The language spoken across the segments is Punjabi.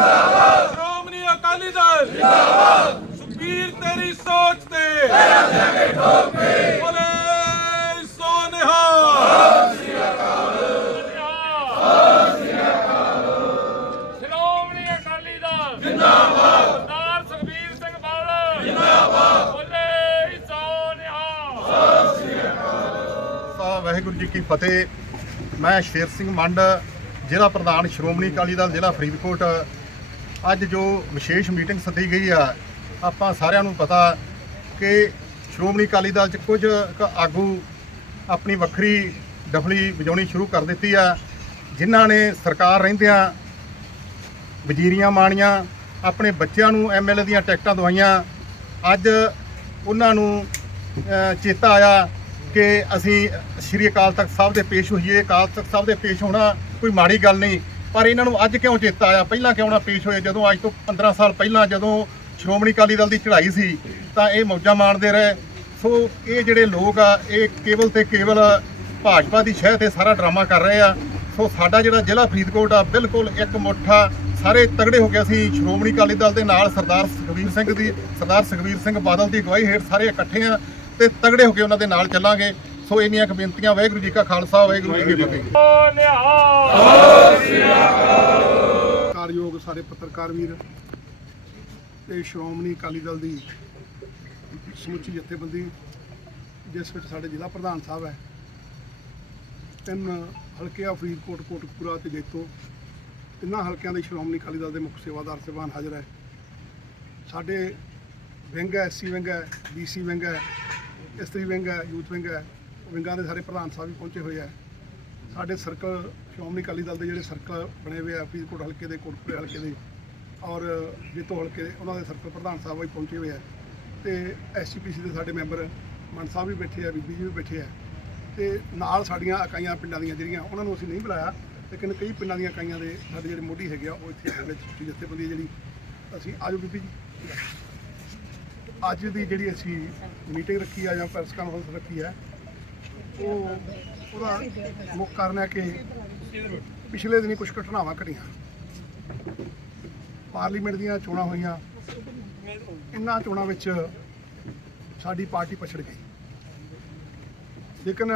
ਜਿੰਦਾਬਾਦ। ਸ਼੍ਰੋਮਣੀ ਅਕਾਲੀ ਦਲ। ਜਿੰਦਾਬਾਦ। ਸੁਖਬੀਰ ਤੇਰੀ ਸੋਚ ਤੇ। ਤੇਰਾ ਜਾਗੇ ਠੋਕ ਕੇ ਬੋਲੇ ਸੋਨਿਹਾ ਸ਼੍ਰੋਮਣੀ ਅਕਾਲੀ ਦਲ। ਜਿੰਦਾਬਾਦ। ਸਰਦਾਰ ਸੁਖਬੀਰ ਸਿੰਘ ਬਾਦਲ। ਜਿੰਦਾਬਾਦ। ਬੋਲੇ ਸੋਨਿਹਾ ਖਾਲਸਾ ਵਾਹਿਗੁਰੂ ਜੀ ਕੀ ਫਤਿਹ। ਮੈਂ ਸ਼ੇਰ ਸਿੰਘ ਮੰਡ ਜ਼ਿਲ੍ਹਾ ਪ੍ਰਧਾਨ ਸ਼੍ਰੋਮਣੀ ਅਕਾਲੀ ਦਲ ਜ਼ਿਲ੍ਹਾ ਫਰੀਦਕੋਟ। ਅੱਜ ਜੋ ਵਿਸ਼ੇਸ਼ ਮੀਟਿੰਗ ਸੱਦੀ ਗਈ ਆ, ਆਪਾਂ ਸਾਰਿਆਂ ਨੂੰ ਪਤਾ ਕਿ ਸ਼੍ਰੋਮਣੀ ਅਕਾਲੀ ਦਲ 'ਚ ਕੁਝ ਕੁ ਆਗੂ ਆਪਣੀ ਵੱਖਰੀ ਡਫਲੀ ਵਜਾਉਣੀ ਸ਼ੁਰੂ ਕਰ ਦਿੱਤੀ ਆ। ਜਿਨ੍ਹਾਂ ਨੇ ਸਰਕਾਰ ਰਹਿੰਦਿਆਂ ਵਜ਼ੀਰੀਆਂ ਮਾਣੀਆਂ, ਆਪਣੇ ਬੱਚਿਆਂ ਨੂੰ ਐਮਐਲਏ ਦੀਆਂ ਟਿਕਟਾਂ ਦਵਾਈਆਂ। ਅੱਜ ਉਹਨਾਂ ਨੂੰ ਚੇਤਾ ਆਇਆ ਕਿ ਅਸੀਂ ਸ਼੍ਰੀ ਅਕਾਲ ਤਖਤ ਸਾਹਿਬ ਦੇ ਪੇਸ਼ ਹੋਈਏ। ਅਕਾਲ ਤਖਤ ਸਾਹਿਬ ਦੇ ਪੇਸ਼ ਹੋਣਾ ਕੋਈ ਮਾੜੀ ਗੱਲ ਨਹੀਂ। ਪਰ ਇਹਨਾਂ ਨੂੰ ਅੱਜ ਕਿਉਂ ਚੇਤਾ ਆਇਆ? ਪਹਿਲਾਂ ਕਿਉਂ ਨਾ ਪੇਸ਼ ਹੋਏ? ਜਦੋਂ ਅੱਜ ਤੋਂ 15 ਸਾਲ ਪਹਿਲਾਂ ਜਦੋਂ ਸ਼੍ਰੋਮਣੀ ਅਕਾਲੀ ਦਲ ਦੀ ਚੜ੍ਹਾਈ ਸੀ, ਤਾਂ ਇਹ ਮੌਜਾਂ ਮਾਣਦੇ ਰਹੇ। ਸੋ ਇਹ ਜਿਹੜੇ ਲੋਕ ਆ, ਇਹ ਕੇਵਲ ਤੇ ਕੇਵਲ ਭਾਜਪਾ ਦੀ ਸ਼ਹਿ ਤੇ ਸਾਰਾ ਡਰਾਮਾ ਕਰ ਰਹੇ ਆ। ਸੋ ਸਾਡਾ ਜਿਹੜਾ ਜ਼ਿਲ੍ਹਾ ਫਰੀਦਕੋਟ ਆ, ਬਿਲਕੁਲ ਇੱਕ ਮੁੱਠਾ ਸਾਰੇ ਤਗੜੇ ਹੋ ਕੇ ਅਸੀਂ ਸ਼੍ਰੋਮਣੀ ਅਕਾਲੀ ਦਲ ਦੇ ਨਾਲ ਸਰਦਾਰ ਸੁਖਬੀਰ ਸਿੰਘ ਦੀ, ਸਰਦਾਰ ਸੁਖਬੀਰ ਸਿੰਘ ਬਾਦਲ ਦੀ ਅਗਵਾਈ ਹੇਠ ਸਾਰੇ ਇਕੱਠੇ ਆ ਤੇ ਤਗੜੇ ਹੋ ਕੇ ਉਹਨਾਂ ਦੇ ਨਾਲ ਚੱਲਾਂਗੇ। ਸੋ ਇੰਨੀਆਂ ਕੁ ਬੇਨਤੀਆਂ, ਵਾਹਿਗੁਰੂ ਜੀ ਕਾ ਖਾਲਸਾ, ਵਾਹਿਗੁਰੂ ਜੀ ਕੀ ਫਤਿਹ। ਕਾਰਯੋਗ ਸਾਰੇ ਪੱਤਰਕਾਰ ਵੀਰ ਤੇ ਸ਼੍ਰੋਮਣੀ ਅਕਾਲੀ ਦਲ ਦੀ ਸਮੁੱਚੀ ਜਥੇਬੰਦੀ, ਜਿਸ ਵਿੱਚ ਸਾਡੇ ਜ਼ਿਲ੍ਹਾ ਪ੍ਰਧਾਨ ਸਾਹਿਬ ਹੈ, ਤਿੰਨ ਹਲਕੇ ਆ, ਫਰੀਦਕੋਟ, ਕੋਟਕਪੂਰਾ ਤੇ ਜੈਤੋ। ਤਿੰਨਾਂ ਹਲਕਿਆਂ ਦੇ ਸ਼੍ਰੋਮਣੀ ਅਕਾਲੀ ਦਲ ਦੇ ਮੁੱਖ ਸੇਵਾਦਾਰ ਸਹਿਬਾਨ ਹਾਜ਼ਰ ਹੈ। ਸਾਡੇ ਵਿੰਗ ਹੈ ਐਸਸੀ ਵਿੰਗ ਹੈ ਬੀਸੀ ਵਿੰਗ ਹੈ ਇਸਤਰੀ ਵਿੰਗ ਹੈ, ਯੂਥ ਵਿੰਗ ਹੈ ਵਿੰਗਾਂ ਦੇ ਸਾਰੇ ਪ੍ਰਧਾਨ ਸਾਹਿਬ ਵੀ ਪਹੁੰਚੇ ਹੋਏ ਹੈ ਸਾਡੇ ਸਰਕਲ ਸ਼੍ਰੋਮਣੀ ਅਕਾਲੀ ਦਲ ਦੇ ਜਿਹੜੇ ਸਰਕਲ ਬਣੇ ਹੋਏ ਆ, ਫਰੀਦਕੋਟ ਹਲਕੇ ਦੇ, ਕੋਟਪੁਰੇ ਹਲਕੇ ਦੇ ਔਰ ਜੇਤੋ ਹਲਕੇ ਦੇ, ਉਹਨਾਂ ਦੇ ਸਰਕਲ ਪ੍ਰਧਾਨ ਸਾਹਿਬ ਵੀ ਪਹੁੰਚੇ ਹੋਏ ਆ। ਤੇ ਐਸਜੀਪੀਸੀ ਦੇ ਸਾਡੇ ਮੈਂਬਰ ਮਨ ਸਾਹਿਬ ਵੀ ਬੈਠੇ ਆ, ਬੀਬੀ ਜੀ ਵੀ ਬੈਠੇ ਆ। ਤੇ ਨਾਲ ਸਾਡੀਆਂ ਇਕਾਈਆਂ ਪਿੰਡਾਂ ਦੀਆਂ ਜਿਹੜੀਆਂ, ਉਹਨਾਂ ਨੂੰ ਅਸੀਂ ਨਹੀਂ ਬੁਲਾਇਆ, ਲੇਕਿਨ ਕਈ ਪਿੰਡਾਂ ਦੀਆਂ ਇਕਾਈਆਂ ਦੇ ਸਾਡੇ ਜਿਹੜੇ ਮੋਢੀ ਹੈਗੇ ਆ, ਉਹ ਇੱਥੇ ਹੈਗੇ ਵਿੱਚ ਜਥੇਬੰਦੀ ਜਿਹੜੀ, ਅਸੀਂ ਆਜੋ ਬੀਬੀ ਜੀ। ਅੱਜ ਦੀ ਜਿਹੜੀ ਅਸੀਂ ਮੀਟਿੰਗ ਰੱਖੀ ਆ ਜਾਂ ਪ੍ਰੈਸ ਕਾਨਫਰੰਸ ਰੱਖੀ ਹੈ ਉਹ ਉਹਦਾ ਮੁੱਖ ਕਾਰਨ ਹੈ ਕਿ ਪਿਛਲੇ ਦਿਨੀ ਕੁਝ ਘਟਨਾਵਾਂ ਘਟੀਆਂ। ਪਾਰਲੀਮੈਂਟ ਦੀਆਂ ਚੋਣਾਂ ਹੋਈਆਂ। ਇਹਨਾਂ ਚੋਣਾਂ ਵਿੱਚ ਸਾਡੀ ਪਾਰਟੀ ਪਛੜ ਗਈ। ਲੇਕਿਨ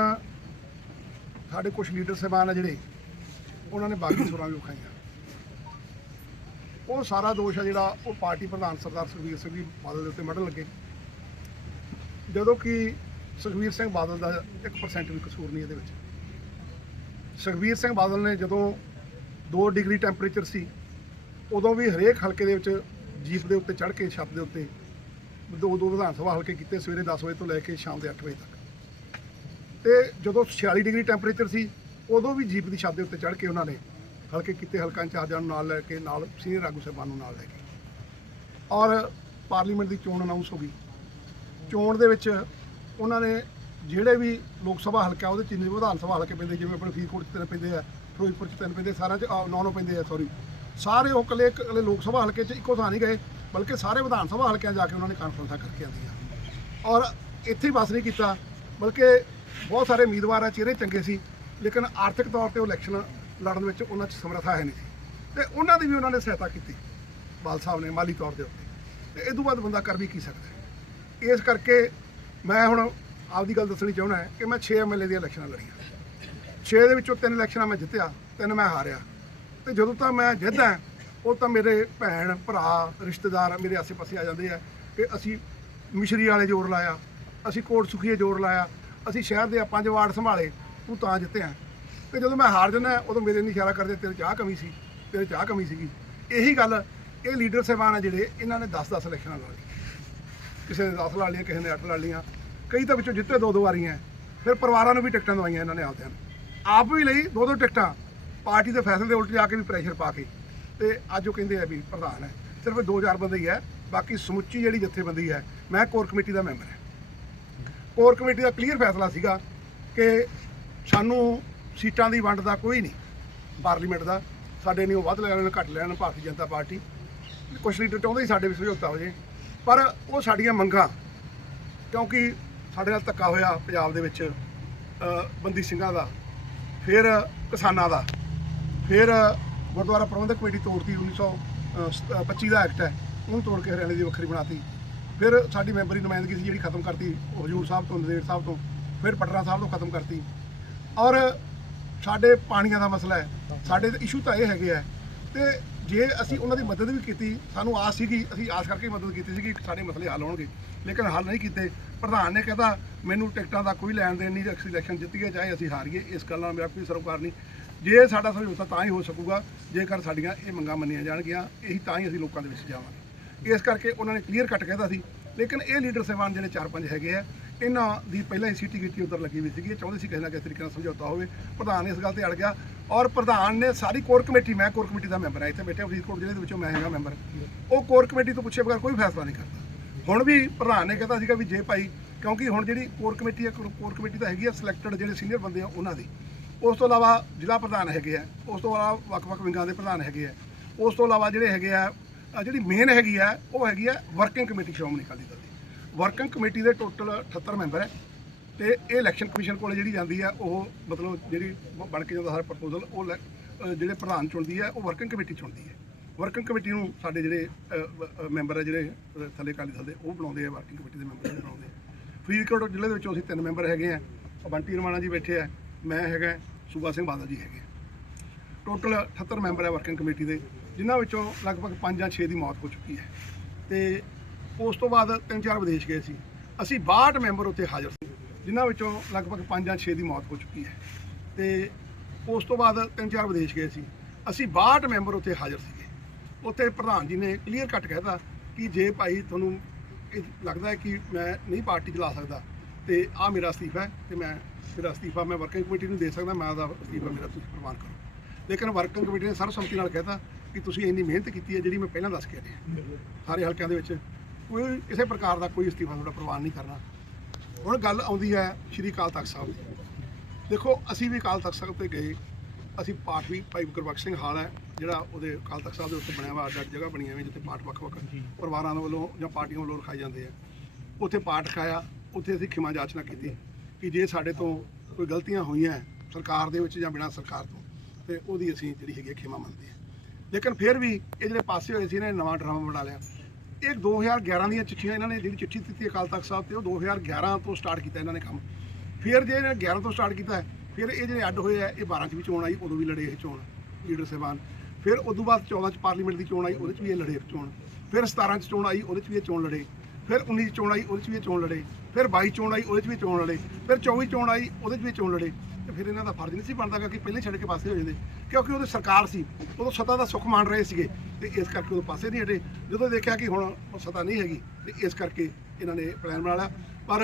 ਸਾਡੇ ਕੁਝ ਲੀਡਰ ਸਾਹਿਬਾਨ ਆ ਜਿਹੜੇ, ਉਹਨਾਂ ਨੇ ਬਾਕੀ ਸੁਰਾਂ ਵੀ ਵਿਖਾਈਆਂ ਉਹ ਸਾਰਾ ਦੋਸ਼ ਆ ਜਿਹੜਾ ਉਹ ਪਾਰਟੀ ਪ੍ਰਧਾਨ ਸਰਦਾਰ ਸੁਖਬੀਰ ਸਿੰਘ ਜੀ ਬਾਦਲ ਦੇ ਉੱਤੇ ਮੜਨ ਲੱਗੇ। ਜਦੋਂ ਕਿ ਸੁਖਬੀਰ ਸਿੰਘ ਬਾਦਲ ਦਾ 1% ਵੀ ਕਸੂਰ ਨਹੀਂ ਇਹਦੇ ਵਿੱਚ। ਸੁਖਬੀਰ ਸਿੰਘ ਬਾਦਲ ਨੇ ਜਦੋਂ 2 ਡਿਗਰੀ ਟੈਂਪਰੇਚਰ ਸੀ, ਉਦੋਂ ਵੀ ਹਰੇਕ ਹਲਕੇ ਦੇ ਵਿੱਚ ਜੀਪ ਦੇ ਉੱਤੇ ਚੜ੍ਹ ਕੇ, ਛੱਤ ਦੇ ਉੱਤੇ ਦੋ ਦੋ ਵਿਧਾਨ ਸਭਾ ਹਲਕੇ ਕੀਤੇ ਸਵੇਰੇ 10 ਵਜੇ ਤੋਂ ਲੈ ਕੇ ਸ਼ਾਮ ਦੇ 8 ਵਜੇ ਤੱਕ। ਤੇ ਜਦੋਂ 46 ਡਿਗਰੀ ਟੈਂਪਰੇਚਰ ਸੀ, ਉਦੋਂ ਵੀ ਜੀਪ ਦੀ ਛੱਤ ਦੇ ਉੱਤੇ ਚੜ੍ਹ ਕੇ ਉਹਨਾਂ ਨੇ ਹਲਕੇ ਕੀਤੇ ਹਲਕਾ ਇੰਚਾਰਜਾਂ ਨੂੰ ਨਾਲ ਲੈ ਕੇ, ਨਾਲ ਸੀਨੀਅਰ ਆਗੂ ਸਾਹਿਬਾਨ ਨੂੰ ਨਾਲ ਲੈ ਕੇ। ਔਰ ਪਾਰਲੀਮੈਂਟ ਦੀ ਚੋਣ ਅਨਾਉਂਸ ਹੋ ਗਈ। ਚੋਣ ਦੇ ਵਿੱਚ ਉਹਨਾਂ ਨੇ ਜਿਹੜੇ ਵੀ ਲੋਕ ਸਭਾ ਹਲਕਾ ਉਹਦੇ ਜਿੰਨੇ ਵਿਧਾਨ ਸਭਾ ਹਲਕੇ ਪੈਂਦੇ, ਜਿਵੇਂ ਆਪਣੇ ਫਰੀਦਕੋਟ 'ਚ ਤਿੰਨ ਪੈਂਦੇ ਆ, ਫਿਰੋਜ਼ਪੁਰ 'ਚ ਤਿੰਨ ਪੈਂਦੇ, ਸਾਰਿਆਂ 'ਚ ਨੌ ਨੌ ਪੈਂਦੇ ਆ ਸੌਰੀ ਸਾਰੇ ਉਹ ਇਕੱਲੇ ਇਕੱਲੇ ਲੋਕ ਸਭਾ ਹਲਕੇ 'ਚ ਇੱਕੋ ਥਾਂ ਨਹੀਂ ਗਏ, ਬਲਕਿ ਸਾਰੇ ਵਿਧਾਨ ਸਭਾ ਹਲਕਿਆਂ ਜਾ ਕੇ ਉਹਨਾਂ ਨੇ ਕਾਨਫਰੰਸਾਂ ਕਰਕੇ ਆਂਦੀਆਂ ਔਰ ਇੱਥੇ ਹੀ ਬਸ ਨਹੀਂ ਕੀਤਾ, ਬਲਕਿ ਬਹੁਤ ਸਾਰੇ ਉਮੀਦਵਾਰ ਆ, ਚਿਹਰੇ ਚੰਗੇ ਸੀ, ਲੇਕਿਨ ਆਰਥਿਕ ਤੌਰ ਤੇ ਉਹ ਇਲੈਕਸ਼ਨ ਲੜਨ ਵਿੱਚ ਉਹਨਾਂ 'ਚ ਸਮਰੱਥਾ ਹੈ ਨਹੀਂ ਸੀ। ਤੇ ਉਹਨਾਂ ਦੀ ਵੀ ਉਹਨਾਂ ਨੇ ਸਹਾਇਤਾ ਕੀਤੀ ਬਾਲ ਸਾਹਿਬ ਨੇ ਮਾਲੀ ਤੌਰ ਦੇ ਉੱਤੇ। ਤੇ ਇਹ ਤੋਂ ਬਾਅਦ ਬੰਦਾ ਕਰ ਵੀ ਕੀ ਸਕਦਾ ਇਸ ਕਰਕੇ ਮੈਂ ਹੁਣ ਆਪਦੀ ਗੱਲ ਦੱਸਣੀ ਚਾਹੁੰਦਾ ਹੈ ਕਿ ਮੈਂ 6 ਐਮਐਲਏ ਦੀਆਂ ਇਲੈਕਸ਼ਨਾਂ ਲੜੀਆਂ। 6 ਦੇ ਵਿੱਚੋਂ ਤਿੰਨ ਇਲੈਕਸ਼ਨਾਂ ਮੈਂ ਜਿੱਤਿਆ, ਤਿੰਨ ਮੈਂ ਹਾਰਿਆ। ਤੇ ਜਦੋਂ ਤਾਂ ਮੈਂ ਜਿੱਤਦਾ, ਉਹ ਤਾਂ ਮੇਰੇ ਭੈਣ, ਭਰਾ, ਰਿਸ਼ਤੇਦਾਰ ਮੇਰੇ ਆਸੇ-ਪਾਸੇ ਆ ਜਾਂਦੇ ਆ ਕਿ ਅਸੀਂ ਮਿਸ਼ਰੀ ਵਾਲੇ ਜ਼ੋਰ ਲਾਇਆ, ਅਸੀਂ ਕੋਟ ਸੁਖੀਏ ਜ਼ੋਰ ਲਾਇਆ, ਅਸੀਂ ਸ਼ਹਿਰ ਦੇ ਪੰਜ ਵਾਰਡ ਸੰਭਾਲੇ, ਤੂੰ ਤਾਂ ਜਿੱਤਿਆ। ਤੇ ਜਦੋਂ ਮੈਂ ਹਾਰ ਜਾਂਦਾ, ਉਦੋਂ ਮੇਰੇ ਨੂੰ ਇਸ਼ਾਰਾ ਕਰਦੇ, ਤੇਰੇ ਚਾਹ ਕਮੀ ਸੀ, ਤੇਰੇ ਚਾਹ ਕਮੀ ਸੀਗੀ। ਇਹੀ ਗੱਲ ਇਹ ਲੀਡਰ ਸਾਹਿਬਾਨ ਆ ਜਿਹੜੇ, ਇਹਨਾਂ ਨੇ 10-10 ਇਲੈਕਸ਼ਨਾਂ ਲੜ ਕਿਸੇ ਨੇ 10 ਲਾ ਲਈਆਂ, ਕਿਸੇ ਨੇ 8 ਲਾ ਲਈਆਂ। ਕਈ ਤਾਂ ਵਿੱਚੋਂ ਜਿੱਤੇ ਦੋ ਦੋ ਵਾਰੀਆਂ ਫਿਰ ਪਰਿਵਾਰਾਂ ਨੂੰ ਵੀ ਟਿਕਟਾਂ ਦਵਾਈਆਂ ਇਹਨਾਂ ਨੇ ਆਪਦਿਆਂ ਨੂੰ। ਆਪ ਵੀ ਲਈ ਦੋ ਦੋ ਟਿਕਟਾਂ। ਪਾਰਟੀ ਦੇ ਫੈਸਲੇ ਦੇ ਉਲਟ ਜਾ ਕੇ ਵੀ ਪ੍ਰੈਸ਼ਰ ਪਾ ਕੇ। ਤੇ ਅੱਜ ਉਹ ਕਹਿੰਦੇ ਆ ਵੀ ਪ੍ਰਧਾਨ ਹੈ। ਸਿਰਫ 2000 ਬੰਦੇ ਹੀ ਹੈ। ਬਾਕੀ ਸਮੁੱਚੀ ਜਿਹੜੀ ਜਥੇਬੰਦੀ ਹੈ, ਮੈਂ ਕੋਰ ਕਮੇਟੀ ਦਾ ਮੈਂਬਰ ਹਾਂ। ਕੋਰ ਕਮੇਟੀ ਦਾ ਕਲੀਅਰ ਫੈਸਲਾ ਸੀਗਾ ਕਿ ਸਾਨੂੰ ਸੀਟਾਂ ਦੀ ਵੰਡ ਦਾ ਕੋਈ ਨਹੀਂ। ਪਾਰਲੀਮੈਂਟ ਦਾ। ਸਾਡੇ ਨਹੀਂ ਉਹ ਵੱਧ ਲੈਣ, ਘੱਟ ਲੈਣ, ਭਾਰਤੀ ਜਨਤਾ ਪਾਰਟੀ। ਕੁਛ ਲੀਡਰ ਚਾਹੁੰਦੇ ਸੀ ਸਾਡੇ ਵੀ ਸਮਝੌਤਾ ਹੋ ਜੇ। ਪਰ ਉਹ ਸਾਡੀਆਂ ਮੰਗਾਂ ਕਿਉਂਕਿ ਸਾਡੇ ਨਾਲ ਧੱਕਾ ਹੋਇਆ ਪੰਜਾਬ ਦੇ ਵਿੱਚ ਬੰਦੀ ਸਿੰਘਾਂ ਦਾ ਫਿਰ ਕਿਸਾਨਾਂ ਦਾ ਫਿਰ ਗੁਰਦੁਆਰਾ ਪ੍ਰਬੰਧਕ ਕਮੇਟੀ ਤੋੜਤੀ ਅ, ਸ- ਅ, 25 ਦਾ ਐਕਟ ਹੈ ਉਹਨੂੰ ਤੋੜ ਕੇ ਹਰਿਆਣੇ ਦੀ ਵੱਖਰੀ ਬਣਾਤੀ। ਫਿਰ ਸਾਡੀ ਮੈਂਬਰੀ ਨੁਮਾਇੰਦਗੀ ਸੀ ਜਿਹੜੀ ਖਤਮ ਕਰਤੀ ਹਜੂਰ ਸਾਹਿਬ ਤੋਂ ਨਦੇੜ ਸਾਹਿਬ ਤੋਂ ਫਿਰ ਪਟਨਾ ਸਾਹਿਬ ਤੋਂ ਖਤਮ ਕਰਤੀ। ਔਰ ਸਾਡੇ ਪਾਣੀਆਂ ਦਾ ਮਸਲਾ ਹੈ ਸਾਡੇ ਇਸ਼ੂ ਤਾਂ ਇਹ ਹੈਗੇ ਆ ਤੇ ਜੇ ਅਸੀਂ ਉਹਨਾਂ ਦੀ ਮਦਦ ਵੀ ਕੀਤੀ, ਸਾਨੂੰ ਆਸ ਸੀਗੀ, ਅਸੀਂ ਆਸ ਕਰਕੇ ਮਦਦ ਕੀਤੀ ਸੀ ਕਿ ਸਾਡੇ ਮਸਲੇ ਹੱਲ ਹੋਣਗੇ। ਲੇਕਿਨ ਹੱਲ ਨਹੀਂ ਕੀਤੇ। ਪ੍ਰਧਾਨ ਨੇ ਕਹਿੰਦਾ ਮੈਨੂੰ ਟਿਕਟਾਂ ਦਾ ਕੋਈ ਲੈਣ ਦੇਣ ਨਹੀਂ, ਅਸੀਂ ਇਲੈਕਸ਼ਨ ਜਿੱਤੀਏ ਚਾਹੇ ਅਸੀਂ ਹਾਰੀਏ, ਇਸ ਗੱਲ ਨਾਲ ਮੇਰਾ ਕੋਈ ਸਰੋਕਾਰ ਨਹੀਂ। ਜੇ ਸਾਡਾ ਸਮਝੌਤਾ ਤਾਂ ਹੀ ਹੋ ਸਕੂਗਾ, ਜੇਕਰ ਸਾਡੀਆਂ ਇਹ ਮੰਗਾਂ ਮੰਨੀਆਂ ਜਾਣਗੀਆਂ, ਇਹੀ ਤਾਂ ਹੀ ਅਸੀਂ ਲੋਕਾਂ ਦੇ ਵਿੱਚ ਜਾਵਾਂਗੇ। ਇਸ ਕਰਕੇ ਉਹਨਾਂ ਨੇ ਕਲੀਅਰ ਕੱਟ ਕਹਿਤਾ ਸੀ। ਲੇਕਿਨ ਇਹ ਲੀਡਰ ਸਾਹਿਬਾਨ ਜਿਹੜੇ ਚਾਰ ਪੰਜ ਹੈਗੇ ਆ ਇਹਨਾਂ ਦੀ ਪਹਿਲਾਂ ਹੀ ਸੀਟੀ ਕੀਤੀ ਉੱਧਰ ਲੱਗੀ ਹੋਈ ਸੀਗੀ। ਇਹ ਚਾਹੁੰਦੇ ਸੀ ਕਿਸੇ ਨਾ ਕਿਸੇ ਤਰੀਕੇ ਨਾਲ ਸਮਝੌਤਾ ਹੋਵੇ। ਪ੍ਰਧਾਨ ਇਸ ਗੱਲ ਤੇ ਅੜ ਗਿਆ ਔਰ ਪ੍ਰਧਾਨ ਨੇ ਸਾਰੀ ਕੋਰ ਕਮੇਟੀ, ਮੈਂ ਕੋਰ ਕਮੇਟੀ ਦਾ ਮੈਂਬਰ ਹਾਂ, ਇੱਥੇ ਬੈਠੇ ਫਰੀਦਕੋਟ ਜ਼ਿਲ੍ਹੇ ਦੇ ਵਿੱਚੋਂ ਮੈਂ ਹੈਗਾ ਮੈਂਬਰ। ਉਹ ਕੋਰ ਕਮੇਟੀ ਤੋਂ ਪੁੱਛੇ ਬਗੈਰ ਕੋਈ ਫੈਸਲਾ ਨਹੀਂ ਕਰਦਾ। ਹੁਣ ਵੀ ਪ੍ਰਧਾਨ ਨੇ ਕਹਿੰਦਾ ਸੀਗਾ ਵੀ ਜੇ ਭਾਈ, ਕਿਉਂਕਿ ਹੁਣ ਜਿਹੜੀ ਕੋਰ ਕਮੇਟੀ ਹੈ, ਕੋਰ ਕਮੇਟੀ ਤਾਂ ਹੈਗੀ ਆ ਸਿਲੈਕਟਡ ਜਿਹੜੇ ਸੀਨੀਅਰ ਬੰਦੇ ਆ, ਉਹਨਾਂ ਦੀ। ਉਸ ਤੋਂ ਇਲਾਵਾ ਜ਼ਿਲ੍ਹਾ ਪ੍ਰਧਾਨ ਹੈਗੇ ਆ, ਉਸ ਤੋਂ ਇਲਾਵਾ ਵੱਖ-ਵੱਖ ਵਿੰਗਾਂ ਦੇ ਪ੍ਰਧਾਨ ਹੈਗੇ ਆ, ਉਸ ਤੋਂ ਇਲਾਵਾ ਜਿਹੜੇ ਹੈਗੇ ਆ ਜਿਹੜੀ ਮੇਨ ਹੈਗੀ ਆ, ਉਹ ਹੈਗੀ ਆ working committee Shiromani Akali Dal. Working committee ਦੇ ਟੋਟਲ 78 ਮੈਂਬਰ ਹੈ ਤੇ ਇਹ ਇਲੈਕਸ਼ਨ ਕਮਿਸ਼ਨ ਕੋਲ ਜਿਹੜੀ ਜਾਂਦੀ ਆ ਉਹ ਮਤਲਬ ਜਿਹੜੀ ਬਣ ਕੇ ਜਾਂਦਾ ਸਾਰਾ ਪ੍ਰਪੋਜ਼ਲ ਉਹ ਲੈ- ਜਿਹੜੇ ਪ੍ਰਧਾਨ ਚੁਣਦੀ ਹੈ, ਉਹ ਵਰਕਿੰਗ ਕਮੇਟੀ ਚੁਣਦੀ ਹੈ। ਵਰਕਿੰਗ ਕਮੇਟੀ ਨੂੰ ਸਾਡੇ ਜਿਹੜੇ ਮੈਂਬਰ ਹੈ, ਜਿਹੜੇ ਥੱਲੇ ਅਕਾਲੀ ਦਲ ਦੇ, ਉਹ ਬਣਾਉਂਦੇ ਆ ਵਰਕਿੰਗ ਕਮੇਟੀ ਦੇ ਮੈਂਬਰ ਬਣਾਉਂਦੇ ਫਰੀਦਕੋਟ ਜ਼ਿਲ੍ਹੇ ਦੇ ਵਿੱਚੋਂ ਅਸੀਂ ਤਿੰਨ ਮੈਂਬਰ ਹੈਗੇ ਆ ਉਹ ਬੰਟੀ ਰਮਾਣਾ ਜੀ ਬੈਠੇ ਆ, ਮੈਂ ਹੈਗਾ, ਸੂਬਾ ਸਿੰਘ ਬਾਦਲ ਜੀ ਹੈਗੇ ਆ। ਟੋਟਲ 78 ਮੈਂਬਰ ਹੈ ਵਰਕਿੰਗ ਕਮੇਟੀ ਦੇ, ਜਿਨ੍ਹਾਂ ਵਿੱਚੋਂ ਲਗਭਗ 5 ਜਾਂ 6 ਦੀ ਮੌਤ ਹੋ ਚੁੱਕੀ ਹੈ। ਤੇ ਉਸ ਤੋਂ ਬਾਅਦ ਤਿੰਨ ਚਾਰ ਵਿਦੇਸ਼ ਗਏ ਸੀ। ਅਸੀਂ 62 ਮੈਂਬਰ ਉੱਥੇ ਹਾਜ਼ਰ ਸੀ ਜਿਨ੍ਹਾਂ ਵਿੱਚੋਂ ਲਗਭਗ 5 ਜਾਂ 6 ਦੀ ਮੌਤ ਹੋ ਚੁੱਕੀ ਹੈ। ਤੇ ਉਸ ਤੋਂ ਬਾਅਦ ਤਿੰਨ ਚਾਰ ਵਿਦੇਸ਼ ਗਏ ਸੀ। ਅਸੀਂ 62 ਮੈਂਬਰ ਉੱਥੇ ਹਾਜ਼ਰ ਸੀਗੇ। ਉੱਥੇ ਪ੍ਰਧਾਨ ਜੀ ਨੇ ਕਲੀਅਰ ਕੱਟ ਕਹਿਤਾ ਕਿ ਜੇ ਭਾਈ ਤੁਹਾਨੂੰ ਲੱਗਦਾ ਹੈ ਕਿ ਮੈਂ ਨਹੀਂ ਪਾਰਟੀ ਚਲਾ ਸਕਦਾ ਤੇ ਆ ਮੇਰਾ ਅਸਤੀਫਾ ਹੈ ਤੇ ਮੈਂ ਮੇਰਾ ਅਸਤੀਫਾ ਮੈਂ ਵਰਕਿੰਗ ਕਮੇਟੀ ਨੂੰ ਦੇ ਸਕਦਾ ਮੈਂ ਉਹਦਾ ਅਸਤੀਫਾ ਮੇਰਾ ਤੁਸੀਂ ਪ੍ਰਵਾਨ ਕਰੋ। ਲੇਕਿਨ ਵਰਕਿੰਗ ਕਮੇਟੀ ਨੇ ਸਰਬਸੰਮਤੀ ਨਾਲ ਕਹਿਤਾ ਕਿ ਤੁਸੀਂ ਇੰਨੀ ਮਿਹਨਤ ਕੀਤੀ ਹੈ ਜਿਹੜੀ ਮੈਂ ਪਹਿਲਾਂ ਦੱਸ ਕੇ ਰਿਹਾ ਸਾਰੇ ਹਲਕਿਆਂ ਦੇ ਵਿੱਚ ਕੋਈ ਕਿਸੇ ਪ੍ਰਕਾਰ ਦਾ ਕੋਈ ਅਸਤੀਫਾ ਤੁਹਾਡਾ ਪ੍ਰਵਾਨ ਨਹੀਂ ਕਰਨਾ। ਹੁਣ ਗੱਲ ਆਉਂਦੀ ਹੈ ਸ਼੍ਰੀ ਅਕਾਲ ਤਖਤ ਸਾਹਿਬ ਦੀ। ਦੇਖੋ ਅਸੀਂ ਵੀ ਅਕਾਲ ਤਖਤ ਸਾਹਿਬ ਤੇ ਗਏ। ਅਸੀਂ ਪਾਠ ਵੀ ਭਾਈ ਗੁਰਬਖਸ਼ ਸਿੰਘ ਹਾਲ ਹੈ ਜਿਹੜਾ ਉਹਦੇ ਅਕਾਲ ਤਖਤ ਸਾਹਿਬ ਦੇ ਉੱਤੇ ਬਣਿਆ ਹੋਇਆ ਅੱਡ ਜਗ੍ਹਾ ਬਣੀਆਂ ਹੋਈਆਂ ਜਿੱਥੇ ਪਾਠ ਵੱਖ-ਵੱਖ ਪਰਿਵਾਰਾਂ ਦੇ ਵੱਲੋਂ ਜਾਂ ਪਾਰਟੀਆਂ ਵੱਲੋਂ ਰਖਾਏ ਜਾਂਦੇ ਆ। ਉੱਥੇ ਪਾਠ ਰਖਾਇਆ ਉੱਥੇ ਅਸੀਂ ਖਿਮਾ ਜਾਚਨਾ ਕੀਤੀ ਕਿ ਜੇ ਸਾਡੇ ਤੋਂ ਕੋਈ ਗਲਤੀਆਂ ਹੋਈਆਂ ਸਰਕਾਰ ਦੇ ਵਿੱਚ ਜਾਂ ਬਿਨਾਂ ਸਰਕਾਰ ਤੋਂ ਤੇ ਉਹਦੀ ਅਸੀਂ ਜਿਹੜੀ ਹੈਗੀ ਖਿਮਾ ਮੰਗਦੇ ਆ। ਲੇਕਿਨ ਫਿਰ ਵੀ ਇਹ ਜਿਹੜੇ ਪਾਸੇ ਹੋਏ ਸੀ ਇਹਨਾਂ ਨੇ ਨਵਾਂ ਡਰਾਮਾ ਬਣਾ ਲਿਆ। ਇਹ 2011 ਦੀਆਂ ਚਿੱਠੀਆਂ ਇਹਨਾਂ ਨੇ, ਜਿਹੜੀ ਚਿੱਠੀ ਦਿੱਤੀ ਅਕਾਲ ਤਖਤ ਸਾਹਿਬ ਤੇ ਉਹ 2011 ਤੋਂ ਸਟਾਰਟ ਕੀਤਾ ਇਹਨਾਂ ਨੇ ਕੰਮ। ਫਿਰ ਜੇ ਇਹਨੇ 11 ਤੋਂ ਸਟਾਰਟ ਕੀਤਾ, ਫਿਰ ਇਹ ਜਿਹੜੇ ਅੱਡ ਹੋਏ ਆ, ਇਹ 12 ਚ ਵੀ ਚੋਣ ਆਈ, ਉਦੋਂ ਵੀ ਲੜੇ ਇਹ ਚੋਣ, ਲੀਡਰ ਸਾਹਿਬਾਨ। ਫਿਰ ਉਸ ਤੋਂ ਬਾਅਦ 14 ਚ ਪਾਰਲੀਮੈਂਟ ਦੀ ਚੋਣ ਆਈ, ਉਹਦੇ ਚ ਵੀ ਇਹ ਲੜੇ ਚੋਣ। ਫਿਰ 17 ਚ ਚੋਣ ਆਈ, ਉਹਦੇ ਚ ਵੀ ਇਹ ਚੋਣ ਲੜੇ। ਫਿਰ 19 ਚ ਚੋਣ ਆਈ, ਉਹਦੇ ਚ ਵੀ ਇਹ ਚੋਣ ਲੜੇ। ਫਿਰ 22 ਚੋਣ ਆਈ, ਉਹਦੇ ਚ ਵੀ ਚੋਣ ਲੜੇ। ਫਿਰ 24 ਚੋਣ ਆਈ, ਉਹਦੇ ਚ ਵੀ ਚੋਣ ਲੜੇ। ਤੇ ਫਿਰ ਇਹਨਾਂ ਦਾ ਫਰਜ਼ ਨਹੀਂ ਸੀ ਬਣਦਾ ਗਾ ਕਿ ਪਹਿਲੇ ਛੱਡ ਕੇ ਪਾਸੇ ਹੋ ਜਾਂਦੇ। ਕਿਉਂਕਿ ਉਹਦੀ ਸਰਕਾਰ ਸੀ, ਉਦੋਂ ਸੱਤਾ ਦਾ ਸੁੱਖ ਮੰਨ ਰਹੇ ਸੀਗੇ ਤੇ ਇਸ ਕਰਕੇ ਉਹ ਪਾਸੇ ਨਹੀਂ ਹਟੇ। ਜਦੋਂ ਦੇਖਿਆ ਕਿ ਹੁਣ ਉਹ ਸੱਤਾ ਨਹੀਂ ਹੈਗੀ, ਤੇ ਇਸ ਕਰਕੇ ਇਹਨਾਂ ਨੇ ਪਲਾਨ ਬਣਾ ਲਿਆ। ਪਰ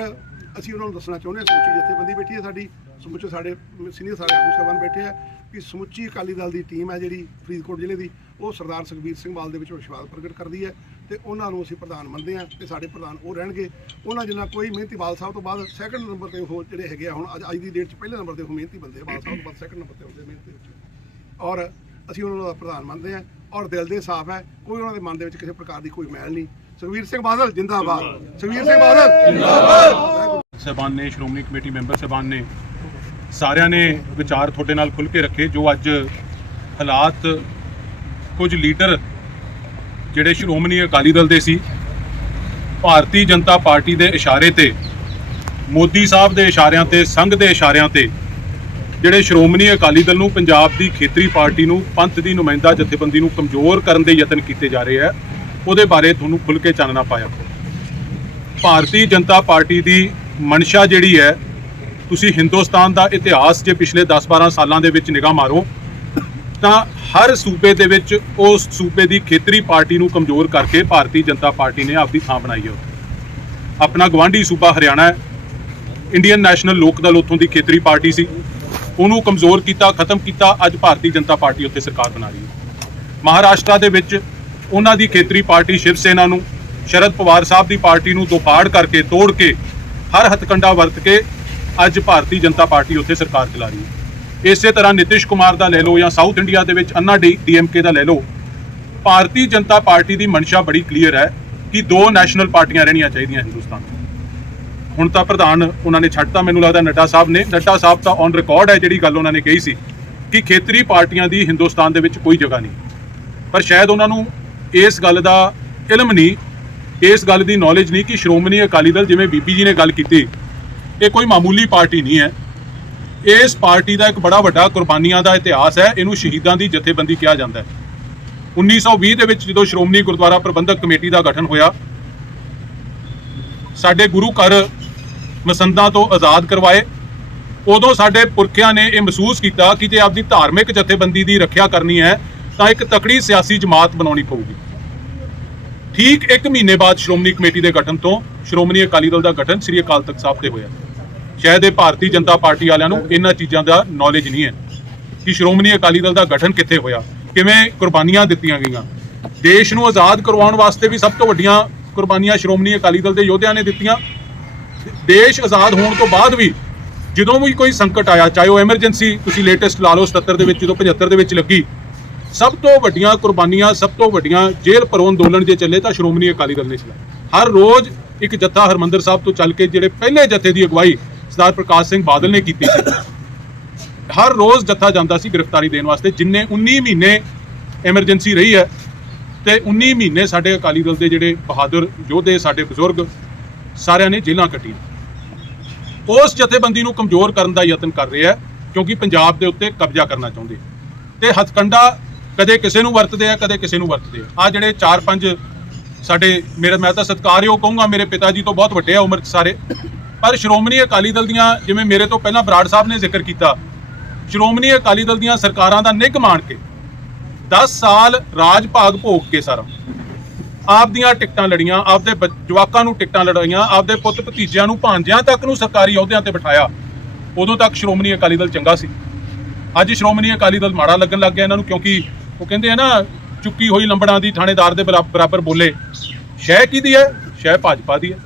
ਅਸੀਂ ਉਹਨਾਂ ਨੂੰ ਦੱਸਣਾ ਚਾਹੁੰਦੇ ਹਾਂ, ਸਮੁੱਚੀ ਜਥੇਬੰਦੀ ਬੈਠੀ ਹੈ ਸਾਡੀ, ਸਮੁੱਚੇ ਸਾਡੇ ਸੀਨੀਅਰ ਸਾਡੇ ਆਗੂ ਸਾਹਿਬਾਨ ਬੈਠੇ ਆ ਕਿ ਸਮੁੱਚੀ ਅਕਾਲੀ ਦਲ ਦੀ ਟੀਮ ਹੈ ਜਿਹੜੀ ਫਰੀਦਕੋਟ ਜ਼ਿਲ੍ਹੇ ਦੀ, ਉਹ ਸਰਦਾਰ ਸੁਖਬੀਰ ਸਿੰਘ ਬਾਲ ਦੇ ਵਿੱਚ ਵਿਸ਼ਵਾਸ ਪ੍ਰਗਟ ਕਰਦੀ ਹੈ। ਤੇ ਉਹਨਾਂ ਨੂੰ ਅਸੀਂ ਪ੍ਰਧਾਨ ਮੰਨਦੇ ਹਾਂ ਤੇ ਸਾਡੇ ਪ੍ਰਧਾਨ ਉਹ ਰਹਿਣਗੇ। ਉਹਨਾਂ ਜਿੰਨਾ ਕੋਈ ਮਿਹਨਤੀ ਬਾਲ ਸਾਹਿਬ ਤੋਂ ਬਾਅਦ ਸੈਕੰਡ ਨੰਬਰ ਤੇ ਉਹ ਜਿਹੜੇ ਹੈਗੇ ਆ, ਹੁਣ ਅੱਜ ਅੱਜ ਦੀ ਡੇਟ 'ਚ ਪਹਿਲੇ ਨੰਬਰ ਤੇ ਉਹ ਮਿਹਨਤੀ ਬੰਦੇ ਬਾਲ ਸਾਹਿਬ ਤੋਂ ਬਾਅਦ ਸੈਕੰਡ ਨੰਬਰ ਤੇ ਹੁੰਦੇ ਮਿਹਨਤੀ ਔਰ ਅਸੀਂ ਉਹਨਾਂ ਦਾ ਪ੍ਰਧਾਨ ਮੰਨਦੇ ਹਾਂ ਔਰ ਦਿਲ ਦੇ ਸਾਫ਼ ਹੈ, ਕੋਈ ਉਹਨਾਂ ਦੇ ਮਨ ਦੇ ਵਿੱਚ ਕਿਸੇ ਪ੍ਰਕਾਰ ਦੀ ਕੋਈ ਮੈਲ ਨਹੀਂ। ਸੁਖਬੀਰ ਸਿੰਘ ਬਾਦਲ, ਜਿੰਦਾਬਾਦ। ਸੁਖਬੀਰ ਸਿੰਘ ਬਾਦਲ। ਸਾਹਿਬਾਨ ਨੇ, ਸ਼੍ਰੋਮਣੀ ਕਮੇਟੀ ਮੈਂਬਰ ਸਾਹਿਬਾਨ ਨੇ, ਸਾਰਿਆਂ ਨੇ ਵਿਚਾਰ ਤੁਹਾਡੇ ਨਾਲ ਖੁੱਲ ਕੇ ਰੱਖੇ, ਜੋ ਅੱਜ ਹਾਲਾਤ ਕੁਝ ਲੀਡਰ ਜਿਹੜੇ ਸ਼੍ਰੋਮਣੀ ਅਕਾਲੀ ਦਲ ਦੇ ਸੀ, ਭਾਰਤੀ ਜਨਤਾ ਪਾਰਟੀ ਦੇ ਇਸ਼ਾਰੇ ਤੇ, ਮੋਦੀ ਸਾਹਿਬ ਦੇ ਇਸ਼ਾਰਿਆਂ ਤੇ, ਸੰਘ ਦੇ ਇਸ਼ਾਰਿਆਂ ਤੇ, ਜਿਹੜੇ ਸ਼੍ਰੋਮਣੀ ਅਕਾਲੀ ਦਲ ਨੂੰ ਪੰਜਾਬ ਦੀ ਖੇਤਰੀ ਪਾਰਟੀ ਨੂੰ ਪੰਥ ਦੀ ਨੁਮਾਇੰਦਾ ਜਥੇਬੰਦੀ ਨੂੰ ਕਮਜ਼ੋਰ ਕਰਨ ਦੇ ਯਤਨ ਕੀਤੇ ਜਾ ਰਹੇ ਆ, ਉਹਦੇ ਬਾਰੇ ਤੁਹਾਨੂੰ ਖੁੱਲ ਕੇ ਚਾਨਣਾ ਪਾਇਆ ਭਾਰਤੀ ਜਨਤਾ ਪਾਰਟੀ ਦੀ ਮਨਸ਼ਾ ਜਿਹੜੀ ਹੈ, ਤੁਸੀਂ ਹਿੰਦੁਸਤਾਨ ਦਾ ਇਤਿਹਾਸ ਜੇ ਪਿਛਲੇ 10-12 ਸਾਲਾਂ ਦੇ ਵਿੱਚ ਨਿਗਾਹ ਮਾਰੋ ਤਾਂ ਹਰ ਸੂਬੇ ਦੇ ਵਿੱਚ ਉਸ ਸੂਬੇ ਦੀ ਖੇਤਰੀ ਪਾਰਟੀ ਨੂੰ ਕਮਜ਼ੋਰ ਕਰਕੇ ਭਾਰਤੀ ਜਨਤਾ ਪਾਰਟੀ ਨੇ ਆਪਦੀ ਥਾਂ ਬਣਾਈ ਹੈ। ਆਪਣਾ ਗਵਾਂਢੀ ਸੂਬਾ ਹਰਿਆਣਾ ਹੈ। ਇੰਡੀਅਨ ਨੈਸ਼ਨਲ ਲੋਕ ਦਲ ਉੱਥੋਂ ਦੀ ਖੇਤਰੀ ਪਾਰਟੀ ਸੀ। ਉਹਨੂੰ ਕਮਜ਼ੋਰ ਕੀਤਾ, ਖਤਮ ਕੀਤਾ, ਅੱਜ ਭਾਰਤੀ ਜਨਤਾ ਪਾਰਟੀ ਉੱਥੇ ਸਰਕਾਰ ਬਣਾ ਰਹੀ ਹੈ। ਮਹਾਰਾਸ਼ਟਰ ਦੇ ਵਿੱਚ ਉਹਨਾਂ ਦੀ ਖੇਤਰੀ ਪਾਰਟੀ ਸ਼ਿਵ ਸੈਨਾ ਨੂੰ, ਸ਼ਰਦ ਪਵਾਰ ਸਾਹਿਬ ਦੀ ਪਾਰਟੀ ਨੂੰ ਦੋਫਾੜ ਕਰਕੇ ਤੋੜ ਕੇ ਹਰ ਹਥਕੰਡਾ ਵਰਤ ਕੇ ਅੱਜ ਭਾਰਤੀ ਜਨਤਾ ਪਾਰਟੀ ਉੱਥੇ ਸਰਕਾਰ ਚਲਾ ਰਹੀ ਹੈ। ਇਸੇ ਤਰ੍ਹਾਂ ਨਿਤਿਸ਼ ਕੁਮਾਰ ਦਾ ਲੈ ਲਓ ਜਾਂ ਸਾਊਥ ਇੰਡੀਆ ਦੇ ਵਿੱਚ ਅੰਨਾ ਡੀ ਡੀਐਮਕੇ ਦਾ ਲੈ ਲਓ। ਭਾਰਤੀ ਜਨਤਾ ਪਾਰਟੀ ਦੀ ਮਨਸ਼ਾ ਬੜੀ ਕਲੀਅਰ ਹੈ ਕਿ ਦੋ ਨੈਸ਼ਨਲ ਪਾਰਟੀਆਂ ਰਹਿਣੀਆਂ ਚਾਹੀਦੀਆਂ ਹਿੰਦੁਸਤਾਨ ਹੁਣ ਤਾਂ ਪ੍ਰਧਾਨ ਉਹਨਾਂ ਨੇ ਛੱਡਤਾ, ਮੈਨੂੰ ਲੱਗਦਾ ਨੱਡਾ ਸਾਹਿਬ ਨੇ। ਨੱਡਾ ਸਾਹਿਬ ਤਾਂ ਔਨ ਰਿਕਾਰਡ ਹੈ ਜਿਹੜੀ ਗੱਲ ਉਹਨਾਂ ਨੇ ਕਹੀ ਸੀ ਕਿ ਖੇਤਰੀ ਪਾਰਟੀਆਂ ਦੀ ਹਿੰਦੁਸਤਾਨ ਦੇ ਵਿੱਚ ਕੋਈ ਜਗ੍ਹਾ ਨਹੀਂ। ਪਰ ਸ਼ਾਇਦ ਉਹਨਾਂ ਨੂੰ ਇਸ ਗੱਲ ਦਾ ਇਲਮ ਨਹੀਂ, ਇਸ ਗੱਲ ਦੀ ਨੌਲੇਜ ਨਹੀਂ ਕਿ ਸ਼੍ਰੋਮਣੀ ਅਕਾਲੀ ਦਲ, ਜਿਵੇਂ ਬੀਬੀ ਜੀ ਨੇ ਗੱਲ ਕੀਤੀ, ਇਹ ਕੋਈ ਮਾਮੂਲੀ ਪਾਰਟੀ ਨਹੀਂ ਹੈ। ਇਸ ਪਾਰਟੀ ਦਾ ਇੱਕ ਬੜਾ ਵੱਡਾ ਕੁਰਬਾਨੀਆਂ ਦਾ ਇਤਿਹਾਸ ਹੈ, ਇਹਨੂੰ ਸ਼ਹੀਦਾਂ ਦੀ ਜਥੇਬੰਦੀ ਕਿਹਾ ਜਾਂਦਾ ਹੈ। 1920 ਦੇ ਵਿੱਚ ਜਦੋਂ ਸ਼੍ਰੋਮਣੀ ਗੁਰਦੁਆਰਾ ਪ੍ਰਬੰਧਕ ਕਮੇਟੀ ਦਾ ਗਠਨ ਹੋਇਆ, ਸਾਡੇ ਗੁਰੂ ਘਰ ਮਸੰਦਾਂ ਤੋਂ ਆਜ਼ਾਦ ਕਰਵਾਏ। ਉਦੋਂ ਸਾਡੇ ਪੁਰਖਿਆਂ ਨੇ ਇਹ ਮਹਿਸੂਸ ਕੀਤਾ ਕਿ ਜੇ ਆਪਦੀ ਧਾਰਮਿਕ ਜਥੇਬੰਦੀ ਦੀ ਰੱਖਿਆ ਕਰਨੀ ਹੈ, ਤਾਂ ਇੱਕ ਤਕੜੀ ਸਿਆਸੀ ਜਮਾਤ ਬਣਾਉਣੀ ਪਊਗੀ। ਠੀਕ 1 ਮਹੀਨੇ ਬਾਅਦ ਸ਼੍ਰੋਮਣੀ ਕਮੇਟੀ ਦੇ ਗਠਨ ਤੋਂ ਸ਼੍ਰੋਮਣੀ ਅਕਾਲੀ ਦਲ ਦਾ ਗਠਨ ਸ੍ਰੀ ਅਕਾਲ ਤਖਤ ਸਾਹਿਬ ਤੇ ਹੋਇਆ। ਸ਼ਾਇਦ ਇਹ ਭਾਰਤੀ ਜਨਤਾ ਪਾਰਟੀ ਵਾਲਿਆਂ ਨੂੰ ਇਹਨਾਂ ਚੀਜ਼ਾਂ ਦਾ ਨੌਲੇਜ ਨਹੀਂ ਹੈ ਕਿ ਸ਼੍ਰੋਮਣੀ ਅਕਾਲੀ ਦਲ ਦਾ ਗਠਨ ਕਿੱਥੇ ਹੋਇਆ, ਕਿਵੇਂ ਕੁਰਬਾਨੀਆਂ ਦਿੱਤੀਆਂ ਗਈਆਂ। ਦੇਸ਼ ਨੂੰ ਆਜ਼ਾਦ ਕਰਵਾਉਣ ਵਾਸਤੇ ਵੀ ਸਭ ਤੋਂ ਵੱਡੀਆਂ ਕੁਰਬਾਨੀਆਂ ਸ਼੍ਰੋਮਣੀ ਅਕਾਲੀ ਦਲ ਦੇ ਯੋਧਿਆਂ ਨੇ ਦਿੱਤੀਆਂ। ਦੇਸ਼ ਆਜ਼ਾਦ ਹੋਣ ਤੋਂ ਬਾਅਦ ਵੀ ਜਦੋਂ ਵੀ ਕੋਈ ਸੰਕਟ ਆਇਆ, ਚਾਹੇ ਉਹ ਐਮਰਜੈਂਸੀ ਤੁਸੀਂ ਲੇਟੈਸਟ ਲਾ ਲਓ 77 ਦੇ ਵਿੱਚ, ਜਦੋਂ 75 ਦੇ ਵਿੱਚ ਲੱਗੀ, ਸਭ ਤੋਂ ਵੱਡੀਆਂ ਕੁਰਬਾਨੀਆਂ, ਸਭ ਤੋਂ ਵੱਡੀਆਂ ਜੇਲ੍ਹ ਭਰੋ ਅੰਦੋਲਨ ਜੇ ਚੱਲੇ ਤਾਂ ਸ਼੍ਰੋਮਣੀ ਅਕਾਲੀ ਦਲ ਨੇ ਚਲਾਇਆ ਹਰ ਰੋਜ਼ ਇੱਕ ਜੱਥਾ ਹਰਮੰਦਰ ਸਾਹਿਬ ਤੋਂ ਚੱਲ ਕੇ ਜਿਹੜੇ ਪਹਿਲੇ ਜੱਥੇ ਦੀ ਅਗਵਾਈ ਸਰਦਾਰ ਪ੍ਰਕਾਸ਼ ਸਿੰਘ ਬਾਦਲ ਨੇ ਕੀਤੀ ਸੀ। ਹਰ ਰੋਜ਼ ਜੱਥਾ ਜਾਂਦਾ ਸੀ ਗ੍ਰਿਫਤਾਰੀ ਦੇਣ ਵਾਸਤੇ, ਜਿੰਨੇ 19 ਮਹੀਨੇ ਐਮਰਜੈਂਸੀ ਰਹੀ ਹੈ ਤੇ 19 ਮਹੀਨੇ ਸਾਡੇ ਅਕਾਲੀ ਦਲ ਦੇ ਜਿਹੜੇ ਬਹਾਦਰ ਯੋਧੇ, ਸਾਡੇ ਬਜ਼ੁਰਗ ਸਾਰਿਆਂ ਨੇ ਜੇਲ੍ਹਾਂ ਕੱਟੀਆਂ। ਉਸ ਜਥੇਬੰਦੀ ਨੂੰ ਕਮਜ਼ੋਰ ਕਰਨ ਦਾ ਯਤਨ ਕਰ ਰਹੇ ਆ ਕਿਉਂਕਿ ਪੰਜਾਬ ਦੇ ਉੱਤੇ ਕਬਜ਼ਾ ਕਰਨਾ ਚਾਹੁੰਦੇ ਤੇ ਹਥਕੰਡਾ ਕਦੇ ਕਿਸੇ ਨੂੰ ਵਰਤਦੇ ਆ, ਕਦੇ ਕਿਸੇ ਨੂੰ ਵਰਤਦੇ ਆ। ਆ ਜਿਹੜੇ 4-5 ਸਾਡੇ ਮੇਰੇ, ਮੈਂ ਤਾਂ ਸਤਿਕਾਰਯੋਗ ਕਹੂੰਗਾ, ਮੇਰੇ ਪਿਤਾ ਜੀ ਤੋਂ ਬਹੁਤ ਵੱਡੇ ਆ ਉਮਰ ਸਾਰੇ। ਪਰ ਸ਼੍ਰੋਮਣੀ ਅਕਾਲੀ ਦਲ ਦੀਆਂ, ਜਿਵੇਂ ਮੇਰੇ ਤੋਂ ਪਹਿਲਾਂ ਬਰਾੜ ਸਾਹਿਬ ਨੇ ਜ਼ਿਕਰ ਕੀਤਾ, ਸ਼੍ਰੋਮਣੀ ਅਕਾਲੀ ਦਲ ਦੀਆਂ ਸਰਕਾਰਾਂ ਦਾ ਨਿੱਘ ਮਾਣ ਕੇ 10 ਸਾਲ ਰਾਜ ਭਾਗ ਭੋਗ ਕੇ ਸਾਰਾ, ਆਪ ਦੀਆਂ ਟਿਕਟਾਂ ਲੜੀਆਂ, ਆਪਦੇ ਬ- ਜਵਾਕਾਂ ਨੂੰ ਟਿਕਟਾਂ ਲੜਾਈਆਂ, ਆਪਦੇ ਪੁੱਤ ਭਤੀਜਿਆਂ ਨੂੰ ਭਾਂਜਿਆਂ ਤੱਕ ਨੂੰ ਸਰਕਾਰੀ ਅਹੁਦਿਆਂ ਤੇ ਬਿਠਾਇਆ, ਉਦੋਂ ਤੱਕ ਸ਼੍ਰੋਮਣੀ ਅਕਾਲੀ ਦਲ ਚੰਗਾ ਸੀ। ਅੱਜ ਸ਼੍ਰੋਮਣੀ ਅਕਾਲੀ ਦਲ ਮਾੜਾ ਲੱਗਣ ਲੱਗ ਗਿਆ ਇਹਨਾਂ ਨੂੰ, ਕਿਉਂਕਿ ਉਹ ਕਹਿੰਦੇ ਆ ਨਾ, ਚੁੱਕੀ ਹੋਈ ਲੰਬੜਾਂ ਦੀ ਥਾਣੇਦਾਰ ਦੇ ਬਰਾ- ਬਰਾਬਰ ਬੋਲੇ, ਸ਼ਹਿ ਕਿਹਦੀ ਹੈ? ਸ਼ਹਿ ਭਾਜਪਾ ਦੀ ਹੈ।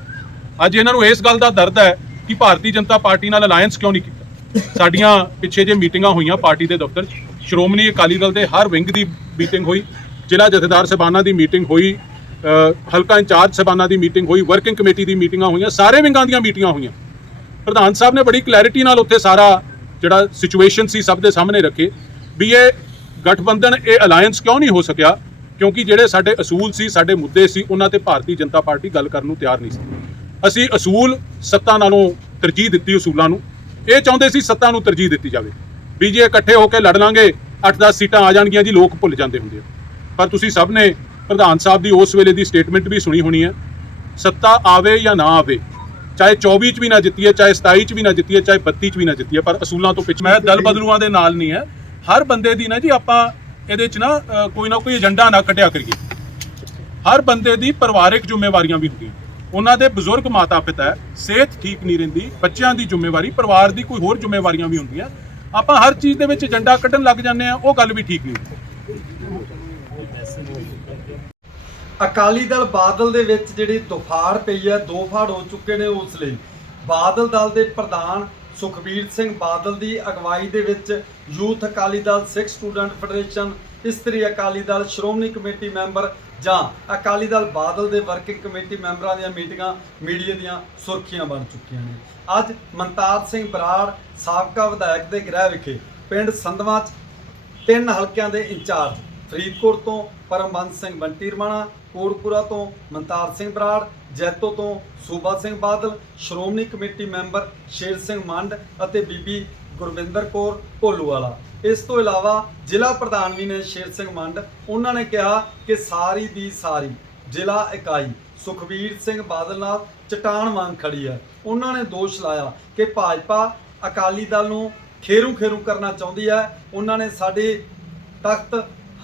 ਅੱਜ ਇਹਨਾਂ ਨੂੰ ਇਸ ਗੱਲ ਦਾ ਦਰਦ ਹੈ ਕਿ ਭਾਰਤੀ ਜਨਤਾ ਪਾਰਟੀ ਨਾਲ ਅਲਾਈਅੰਸ ਕਿਉਂ ਨਹੀਂ ਕੀਤਾ? ਸਾਡੀਆਂ ਪਿੱਛੇ ਜੇ ਮੀਟਿੰਗਾਂ ਹੋਈਆਂ ਪਾਰਟੀ ਦੇ ਦਫ਼ਤਰ 'ਚ, ਸ਼੍ਰੋਮਣੀ ਅਕਾਲੀ ਦਲ ਦੇ ਹਰ ਵਿੰਗ ਦੀ ਮੀਟਿੰਗ ਹੋਈ, ਜ਼ਿਲ੍ਹਾ ਜਥੇਦਾਰ ਸਭਾਨਾਂ ਦੀ ਮੀਟਿੰਗ ਹੋਈ ਹਲਕਾ ਇੰਚਾਰਜ ਸਭਾਨਾਂ ਦੀ ਮੀਟਿੰਗ ਹੋਈ ਵਰਕਿੰਗ ਕਮੇਟੀ ਦੀ ਮੀਟਿੰਗਾਂ ਹੋਈਆਂ, ਸਾਰੇ ਵਿੰਗਾਂ ਦੀਆਂ ਮੀਟਿੰਗਾਂ ਹੋਈਆਂ। ਪ੍ਰਧਾਨ ਸਾਹਿਬ ਨੇ ਬੜੀ ਕਲੈਰਿਟੀ ਨਾਲ ਉੱਥੇ ਸਾਰਾ ਜਿਹੜਾ ਸਿਚੁਏਸ਼ਨ ਸੀ ਸਭ ਦੇ ਸਾਹਮਣੇ ਰੱਖੇ ਵੀ ਇਹ ਗਠਬੰਧਨ, ਇਹ ਅਲਾਈਅੰਸ ਕਿਉਂ ਨਹੀਂ ਹੋ ਸਕਿਆ? ਕਿਉਂਕਿ ਜਿਹੜੇ ਸਾਡੇ ਅਸੂਲ ਸੀ, ਸਾਡੇ ਮੁੱਦੇ ਸੀ, ਉਹਨਾਂ ਤੇ ਭਾਰਤੀ ਜਨਤਾ ਪਾਰਟੀ ਗੱਲ ਕਰਨ ਨੂੰ ਤਿਆਰ ਨਹੀਂ ਸੀ। ਅਸੀਂ ਅਸੂਲ ਸੱਤਾ ਨਾਲੋਂ ਤਰਜੀਹ ਦਿੱਤੀ ਅਸੂਲਾਂ ਨੂੰ। ਇਹ ਚਾਹੁੰਦੇ ਸੀ ਸੱਤਾ ਨੂੰ ਤਰਜੀਹ ਦਿੱਤੀ ਜਾਵੇ। ਵੀ ਜੇ ਇਕੱਠੇ ਹੋ ਕੇ ਲੜ ਲਾਂਗੇ 8-10 ਸੀਟਾਂ ਆ ਜਾਣਗੀਆਂ ਜੀ ਲੋਕ ਭੁੱਲ ਜਾਂਦੇ ਹੁੰਦੇ ਆ। ਪਰ ਤੁਸੀਂ ਸਭ ਨੇ ਪ੍ਰਧਾਨ ਸਾਹਿਬ ਦੀ ਉਸ ਵੇਲੇ ਦੀ ਸਟੇਟਮੈਂਟ ਵੀ ਸੁਣੀ ਹੋਣੀ ਹੈ। ਸੱਤਾ ਆਵੇ ਜਾਂ ਨਾ ਆਵੇ ਚਾਹੇ 24 ਚ ਵੀ ਨਾ ਜਿੱਤੀਏ ਚਾਹੇ 27 ਚ ਵੀ ਨਾ ਜਿੱਤੀਏ ਚਾਹੇ 32 ਚ ਵੀ ਨਾ ਜਿੱਤੀਏ ਪਰ ਅਸੂਲਾਂ ਤੋਂ ਪਿੱਛੇ ਮੈਂ ਦਲ ਬਦਲੂਆਂ ਦੇ ਨਾਲ ਨਹੀਂ ਹੈ। ਹਰ ਬੰਦੇ ਦੀ ਨਾ ਜੀ ਆਪਾਂ ਇਹਦੇ ਚ ਨਾ ਕੋਈ ਨਾ ਕੋਈ ਏਜੰਡਾ ਨਾ ਕੱਢਿਆ ਕਰੀਏ। ਹਰ ਬੰਦੇ ਦੀ ਪਰਿਵਾਰਕ ਜ਼ਿੰਮੇਵਾਰੀਆਂ ਵੀ ਹੁੰਦੀਆਂ। ਉਹਨਾਂ ਦੇ ਬਜ਼ੁਰਗ ਮਾਤਾ ਪਿਤਾ ਸਿਹਤ ਠੀਕ ਨਹੀਂ ਰਹਿੰਦੀ, ਬੱਚਿਆਂ ਦੀ ਜ਼ਿੰਮੇਵਾਰੀ, ਪਰਿਵਾਰ ਦੀ ਕੋਈ ਹੋਰ ਜ਼ਿੰਮੇਵਾਰੀਆਂ ਵੀ ਹੁੰਦੀਆਂ। ਆਪਾਂ ਹਰ ਚੀਜ਼ ਦੇ ਵਿੱਚ ਏਜੰਡਾ ਕੱਢਣ ਲੱਗ ਜਾਂਦੇ ਆ ਉਹ ਗੱਲ ਵੀ ਠੀਕ ਨਹੀਂ ਅਕਾਲੀ ਦਲ ਬਾਦਲ ਦੇ ਵਿੱਚ ਜਿਹੜੀ ਦੁਫਾੜ ਪਈ ਹੈ, ਦੋ ਫਾੜ ਹੋ ਚੁੱਕੇ ਨੇ ਉਸ ਲਈ। ਬਾਦਲ ਦਲ ਦੇ ਪ੍ਰਧਾਨ ਸੁਖਬੀਰ ਸਿੰਘ ਬਾਦਲ ਦੀ ਅਗਵਾਈ ਦੇ ਵਿੱਚ youth Akali Dal, Sikh student federation, Istri Akali Dal, Shiromani committee member ਜਾਂ ਅਕਾਲੀ ਦਲ ਬਾਦਲ ਦੇ ਵਰਕਿੰਗ ਕਮੇਟੀ ਮੈਂਬਰਾਂ ਦੀਆਂ ਮੀਟਿੰਗਾਂ ਮੀਡੀਆ ਦੀਆਂ ਸੁਰਖੀਆਂ ਬਣ ਚੁੱਕੀਆਂ ਨੇ। ਅੱਜ ਮਨਤਾਰ ਸਿੰਘ ਬਰਾੜ, ਸਾਬਕਾ ਵਿਧਾਇਕ ਦੇ ਗ੍ਰਹਿ ਵਿਖੇ ਪਿੰਡ ਸੰਧਵਾਂ 'ਚ ਤਿੰਨ ਹਲਕਿਆਂ ਦੇ ਇੰਚਾਰਜ ਫਰੀਦਕੋਟ ਤੋਂ ਪਰਮਬੰਸ ਸਿੰਘ ਬੰਟੀ ਰਮਾਣਾ ਕੋਟਪੁਰਾ ਤੋਂ ਮਨਤਾਰ ਸਿੰਘ ਬਰਾੜ, ਜੈਤੋ ਤੋਂ ਸੂਬਾ ਸਿੰਘ ਬਾਦਲ, ਸ਼੍ਰੋਮਣੀ ਕਮੇਟੀ ਮੈਂਬਰ ਸ਼ੇਰ ਸਿੰਘ ਮੰਡ ਅਤੇ ਬੀਬੀ ਗੁਰਵਿੰਦਰ ਕੌਰ ਭੋਲੂ ਵਾਲਾ ਇਸ ਤੋਂ ਇਲਾਵਾ ਜ਼ਿਲ੍ਹਾ ਪ੍ਰਧਾਨ ਵੀ ਨੇ ਸ਼ੇਰ ਸਿੰਘ ਮੰਡ। ਉਹਨਾਂ ਨੇ ਕਿਹਾ ਕਿ ਸਾਰੀ ਦੀ ਸਾਰੀ, ਜ਼ਿਲ੍ਹਾ ਇਕਾਈ, ਸੁਖਬੀਰ ਸਿੰਘ ਬਾਦਲ ਨਾਲ ਚਟਾਨ ਵਾਂਗ ਖੜੀ ਹੈ। ਉਹਨਾਂ ਨੇ ਦੋਸ਼ ਲਾਇਆ ਕਿ ਭਾਜਪਾ ਅਕਾਲੀ ਦਲ ਨੂੰ ਖੇਰੂ ਖੇਰੂ ਕਰਨਾ ਚਾਹੁੰਦੀ ਹੈ। ਉਹਨਾਂ ਨੇ ਸਾਡੇ ਤਖਤ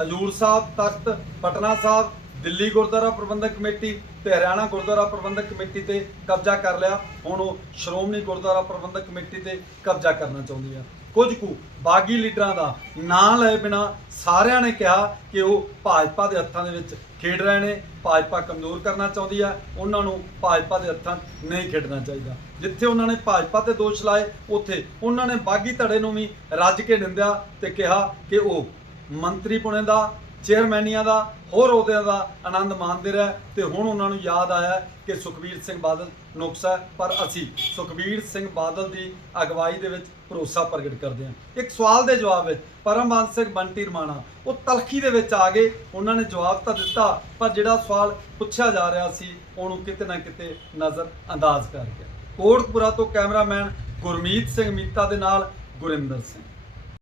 ਹਜੂਰ ਸਾਹਿਬ, ਤਖਤ ਪਟਨਾ ਸਾਹਿਬ ਦਿੱਲੀ ਗੁਰਦੁਆਰਾ ਪ੍ਰਬੰਧਕ ਕਮੇਟੀ ਤੇ ਹਰਿਆਣਾ ਗੁਰਦੁਆਰਾ ਪ੍ਰਬੰਧਕ ਕਮੇਟੀ ਤੇ ਕਬਜ਼ਾ ਕਰ ਲਿਆ। ਹੁਣ ਉਹ ਸ਼੍ਰੋਮਣੀ ਗੁਰਦੁਆਰਾ ਪ੍ਰਬੰਧਕ ਕਮੇਟੀ ਤੇ ਕਬਜ਼ਾ ਕਰਨਾ ਚਾਹੁੰਦੀ ਆ। ਕੁਝ ਕੁ ਬਾਗੀ ਲੀਡਰਾਂ ਦਾ ਨਾਂ ਲਏ ਬਿਨਾ ਸਾਰਿਆਂ ਨੇ ਕਿਹਾ ਕਿ ਉਹ ਭਾਜਪਾ ਦੇ ਹੱਥਾਂ ਦੇ ਵਿੱਚ ਖੇਡ ਰਹੇ ਨੇ। ਭਾਜਪਾ ਕਮਜ਼ੋਰ ਕਰਨਾ ਚਾਹੁੰਦੀ ਆ। ਉਹਨਾਂ ਨੂੰ ਭਾਜਪਾ ਦੇ ਹੱਥਾਂ ਨਹੀਂ ਖੇਡਣਾ ਚਾਹੀਦਾ। ਜਿੱਥੇ ਉਹਨਾਂ ਨੇ ਭਾਜਪਾ ਤੇ ਦੋਸ਼ ਲਾਏ, ਉੱਥੇ ਉਹਨਾਂ ਨੇ ਬਾਗੀ ਧੜੇ ਨੂੰ ਵੀ ਰੱਜ ਕੇ ਨਿੰਦਿਆ ਤੇ ਕਿਹਾ ਕਿ ਉਹ ਮੰਤਰੀ ਪੁਣੇ ਦਾ ਚੇਅਰਮੈਨੀਆਂ ਦਾ ਹੋਰ ਅਹੁਦਿਆਂ ਦਾ ਆਨੰਦ ਮਾਣਦੇ ਰਹੇ ਤੇ ਹੁਣ ਉਹਨਾਂ ਨੂੰ ਯਾਦ ਆਇਆ ਕਿ ਸੁਖਬੀਰ ਸਿੰਘ ਬਾਦਲ ਨੁਕਸ ਹੈ, ਪਰ ਅਸੀਂ ਸੁਖਬੀਰ ਸਿੰਘ ਬਾਦਲ ਦੀ ਅਗਵਾਈ ਦੇ ਵਿੱਚ ਭਰੋਸਾ ਪ੍ਰਗਟ ਕਰਦੇ ਹਾਂ। ਇੱਕ ਸਵਾਲ ਦੇ ਜਵਾਬ ਵਿੱਚ ਪਰਮਬੰਸ ਸਿੰਘ ਬੰਟੀ ਰਮਾਣਾ ਉਹ ਤਲਖੀ ਦੇ ਵਿੱਚ ਆ ਗਏ ਉਹਨਾਂ ਨੇ ਜਵਾਬ ਤਾਂ ਦਿੱਤਾ ਪਰ ਜਿਹੜਾ ਸਵਾਲ ਪੁੱਛਿਆ ਜਾ ਰਿਹਾ ਸੀ ਉਹਨੂੰ ਕਿਤੇ ਨਾ ਕਿਤੇ ਨਜ਼ਰ ਅੰਦਾਜ਼ ਕਰ ਗਿਆ। ਕੋਟਪੁਰਾ ਤੋਂ ਕੈਮਰਾਮੈਨ ਗੁਰਮੀਤ ਸਿੰਘ ਮੀਤਾ ਦੇ ਨਾਲ ਗੁਰਿੰਦਰ ਸਿੰਘ।